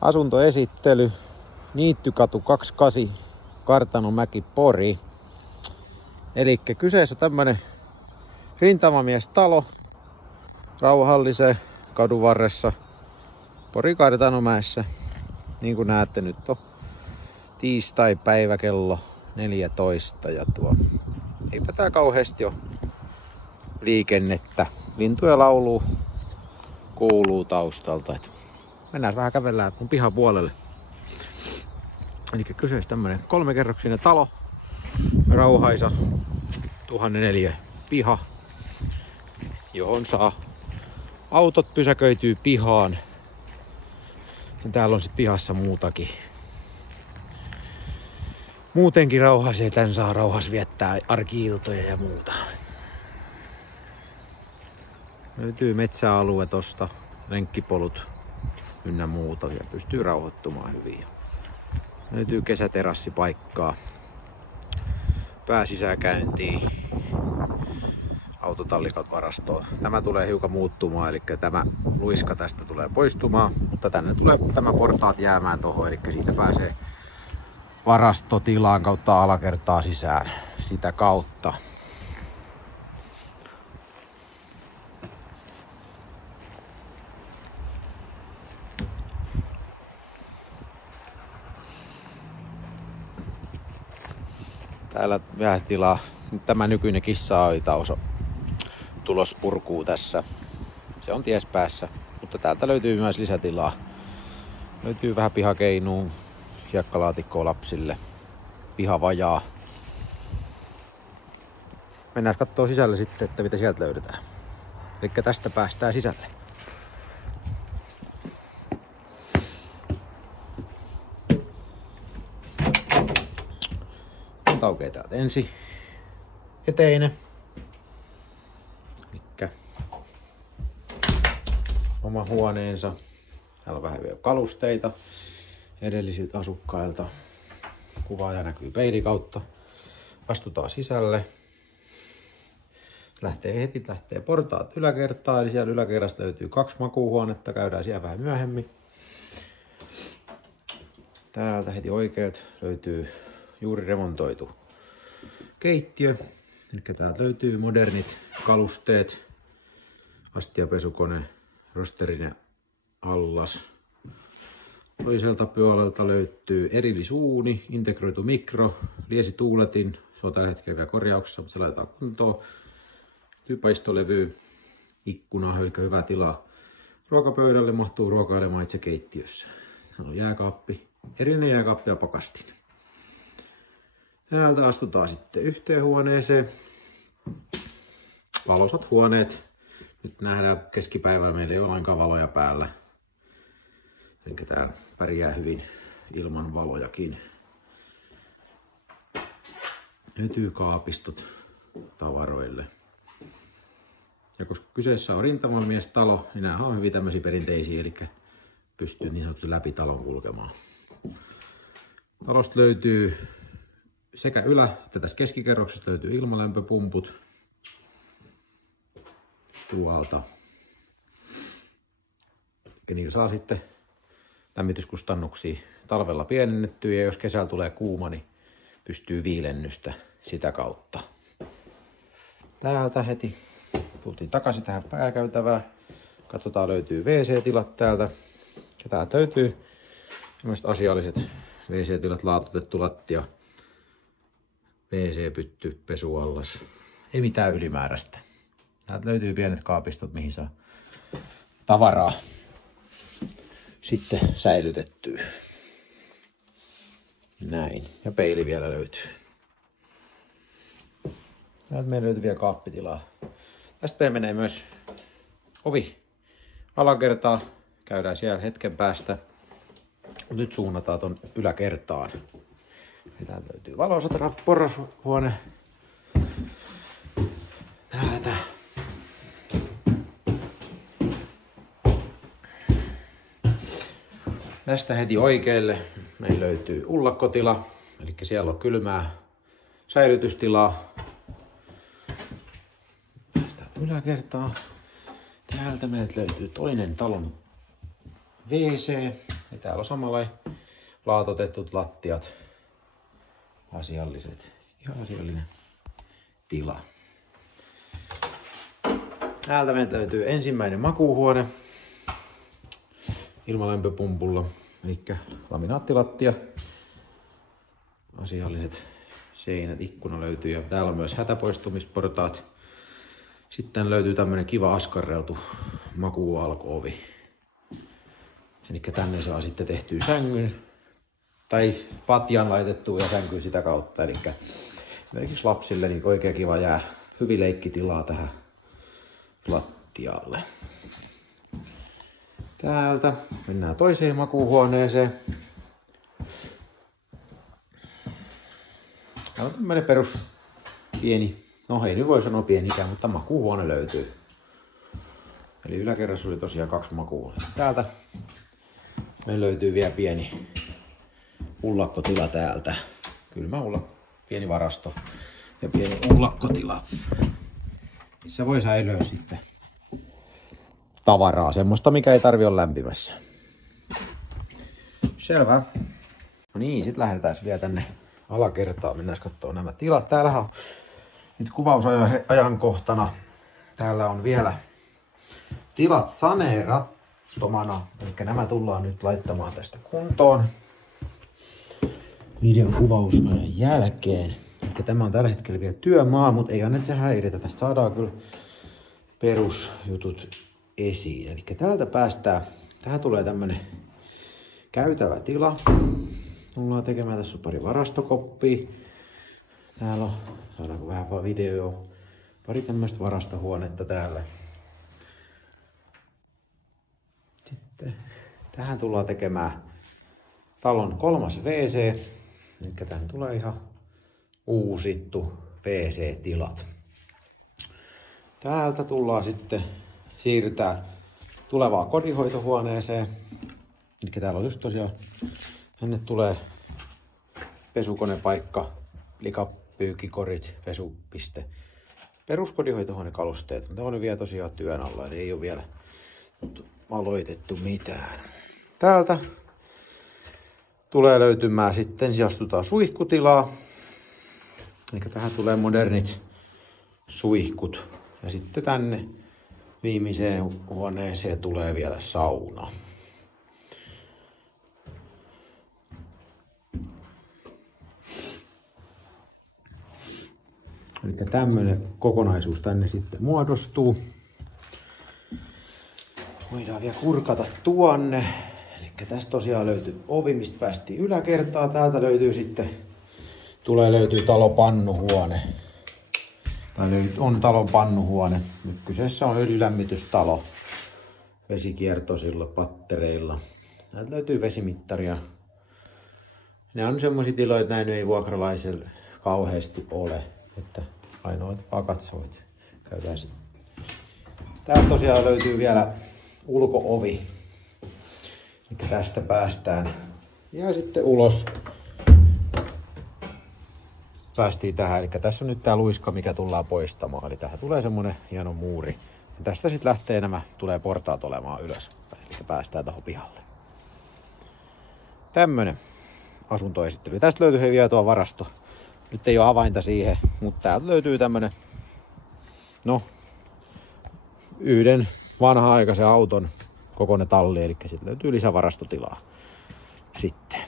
Asuntoesittely, Niittykatu 28, Kartanomäki, Pori. Elikkä kyseessä on tämmönen rintamamiestalo rauhallisen kadun varressa Pori Kartanomäessä. Niin kuin näette, nyt on tiistai päivä kello 14 ja eipä tää kauheasti ole liikennettä. Lintuja lauluu kuuluu taustalta. Mennään vähän kävellään mun pihan puolelle. Eli kyseessä tämmönen 3-kerroksinen talo. Rauhaisa 1004 piha, johon saa autot pysäköityy pihaan. Ja täällä on sit pihassa muutakin. Muutenkin rauhaisia, tän saa rauhassa viettää arki-iltoja ja muuta. Löytyy metsäalue tosta, lenkkipolut ynnä muuta ja pystyy rauhoittumaan hyvin. Löytyy kesäterassipaikkaa, pääsisäkäyntiin, autotallikat varastoon. Tämä tulee hiukan muuttumaan, eli tämä luiska tästä tulee poistumaan, mutta tänne tulee tämä portaat jäämään tuohon, eli siitä pääsee varastotilaan kautta alakertaa sisään sitä kautta. Täällä vähän tilaa. Tämä nykyinen kissa-aitaus tulos purkuu tässä. Se on ties päässä, mutta täältä löytyy myös lisätilaa. Löytyy vähän pihakeinua, hiekkalaatikkoa lapsille, pihavajaa. Mennään kattoo sisälle sitten, että mitä sieltä löydetään. Eli tästä päästään sisälle. Aukeaa täältä ensin eteinen. Elikkä oma huoneensa. Täällä on vähän vielä kalusteita edellisiltä asukkailta. Kuvaaja näkyy peilin kautta. Astutaan sisälle. Lähtee portaat yläkertaan, eli siellä yläkerrasta löytyy 2 makuuhuonetta. Käydään siellä vähän myöhemmin. Täältä heti oikeat löytyy juuri remontoitu keittiö. Eli täältä löytyy modernit kalusteet, astiapesukone, rosterinen allas. Toiselta puolelta löytyy erillisuuni, integroitu mikro, liesituuletin. Se on tällä hetkellä vielä korjauksessa, mutta se laitetaan kuntoon. Typaistolevy, ikkuna, eli hyvä tila. Ruokapöydälle mahtuu ruokailemaan itse keittiössä. Täällä on jääkaappi, erillinen jääkaappi ja pakastin. Täältä astutaan sitten yhteen huoneeseen. Valoisat huoneet. Nyt nähdään keskipäivällä, meillä ei ole lainkaan valoja päällä. Eli täällä pärjää hyvin ilman valojakin. Löytyy kaapistot tavaroille. Ja koska kyseessä on rintamamiestalo, niin nämä on hyvin tämmöisiä perinteisiä, eli pystyy niin sanotusti läpi talon kulkemaan. Talosta löytyy sekä että tässä keskikerroksessa löytyy ilmalämpöpumput tuolta. Ja niillä saa sitten lämmityskustannuksia talvella pienennettyä, ja jos kesällä tulee kuuma, niin pystyy viilennystä sitä kautta. Täältä heti tultiin takaisin tähän pääkäytävään. Katsotaan, löytyy WC-tilat täältä. Ja täältä löytyy tämmöiset asialliset WC-tilat, laatutettu lattia, WC-pytty, pesuallas. Ei mitään ylimääräistä. Täältä löytyy pienet kaapistot, mihin saa tavaraa sitten säilytettyä. Näin. Ja peili vielä löytyy. Täältä meillä löytyy vielä kaappitilaa. Tästä meillä menee myös ovi alakertaan. Käydään siellä hetken päästä. Nyt suunnataan ton yläkertaan. Täältä löytyy valoisa porrashuone. Täältä. Tästä heti oikealle meillä löytyy ullakkotila. Eli siellä on kylmää säilytystilaa. Tästä yläkertaa. Täältä meiltä löytyy toinen talon WC. Ja täällä on samalla laatotetut lattiat. Asialliset. Ihan asiallinen tila. Täältä meiltä löytyy ensimmäinen makuuhuone ilmalämpöpumpulla, eli laminaattilattia. Asialliset seinät, ikkuna löytyy ja täällä on myös hätäpoistumisportaat. Sitten löytyy tämmönen kiva askarreltu makuualkoovi. Eli tänne saa sitten tehtyä sängyn tai patjan laitettua ja sänkyy sitä kautta. Eli esimerkiksi lapsille niin oikein kiva jää hyvin leikkitilaa tähän lattialle. Täältä mennään toiseen makuuhuoneeseen. Täällä on tämmönen perus pieni, no ei nyt voi sanoa pienikään, mutta makuuhuone löytyy. Eli yläkerrassa oli tosiaan 2 makuuhuonetta. Täältä meillä löytyy vielä pieni ullakkotila täältä. Kylmä pieni varasto ja pieni ullakkotila, missä voi säilyä sitten tavaraa, semmoista mikä ei tarvi olla lämpimässä. Selvä. No niin, sit lähdetään vielä tänne alakertaan. Mennään katsomaan nämä tilat. Täällähän on nyt kuvausajankohtana. Täällä on vielä tilat saneerattomana. Eli nämä tullaan nyt laittamaan tästä kuntoon videon kuvausajan jälkeen. Eli tämä on tällä hetkellä vielä työmaa, mutta ei anneta se häiritä. Tästä saadaan kyllä perusjutut esiin. Eli täältä päästään. Tähän tulee tämmönen käytävä tila. Tullaan tekemään, tässä on pari varastokoppia. Täällä on, saadaanko vähän videoa. Pari tämmöistä varastohuonetta täällä. Sitten tähän tullaan tekemään talon 3. WC. Eli tähän tulee ihan uusittu WC-tilat. Täältä tullaan sitten siirrytään tulevaan kodinhoitohuoneeseen. Eli täällä on just tosiaan, tänne tulee pesukonepaikka, likapyykkikorit, pesupiste, peruskodinhoitohuonekalusteet. Mutta on vielä tosiaan työn alla, eli ei ole vielä aloitettu mitään. Täältä tulee löytymään sitten, sijastutaan suihkutilaa. Eli tähän tulee modernit suihkut. Ja sitten tänne viimeiseen huoneeseen tulee vielä sauna. Eli tämmöinen kokonaisuus tänne sitten muodostuu. Voidaan vielä kurkata tuonne. Eli tästä tosiaan löytyy ovi, mistä päästiin yläkertaan. Täältä löytyy sitten, löytyy talon pannuhuone. Tai on talon pannuhuone. Nyt kyseessä on öljylämmitystalo. Vesikiertoisilla pattereilla. Täältä löytyy vesimittaria. Ne on semmoisia tiloja, että näin ei vuokralaisella kauheasti ole. Että ainoa vaan katsoit. Käydään sitten. Täältä tosiaan löytyy vielä ulko-ovi. Eli tästä päästään. Ja sitten ulos. Päästiin tähän. Eli tässä on nyt tää luiska, mikä tullaan poistamaan. Eli tähän tulee semmonen hieno muuri. Ja tästä sitten lähtee tulee portaat olemaan ylös. Eli päästään tähän pihalle. Tämmönen asuntoesittely. Tästä löytyy vielä tuo varasto. Nyt ei ole avainta siihen, mutta täältä löytyy tämmönen, no, yhden vanha-aikaisen auton kokoinen talli, eli sitten löytyy lisävarastotilaa sitten.